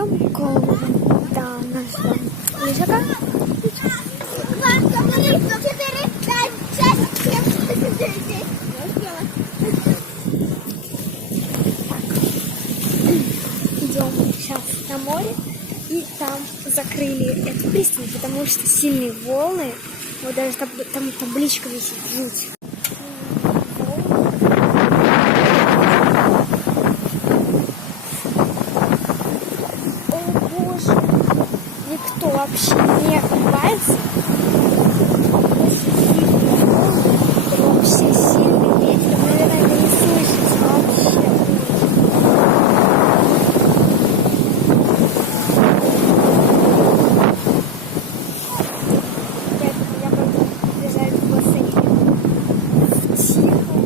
Идем к Колумбу. Да, у нас там лежака. 2, 3, 4, 5, 6, 7, 8, 9, 10. Идем сейчас на море. И там закрыли эту пристань, потому что сильные волны. Вот даже там табличка висит. Жуть. О боже, никто вообще не купается. Очень сильные волны, вообще сильный ветер, наверное, это не слышится вообще. Я приезжаю в бассейн в тихом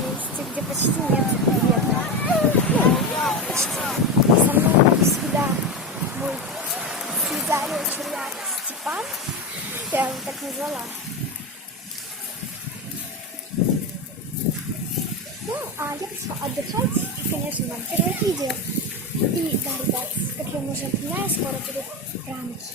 месте, где почти нет ветра. Почти. Со мной, как всегда, мой связали червяк Степан. Я его так назвала. Ну, а я пришла отдыхать. И, конечно, вам первое видео. И, да, ребят, как я уже понимаю, скоро будут пранки.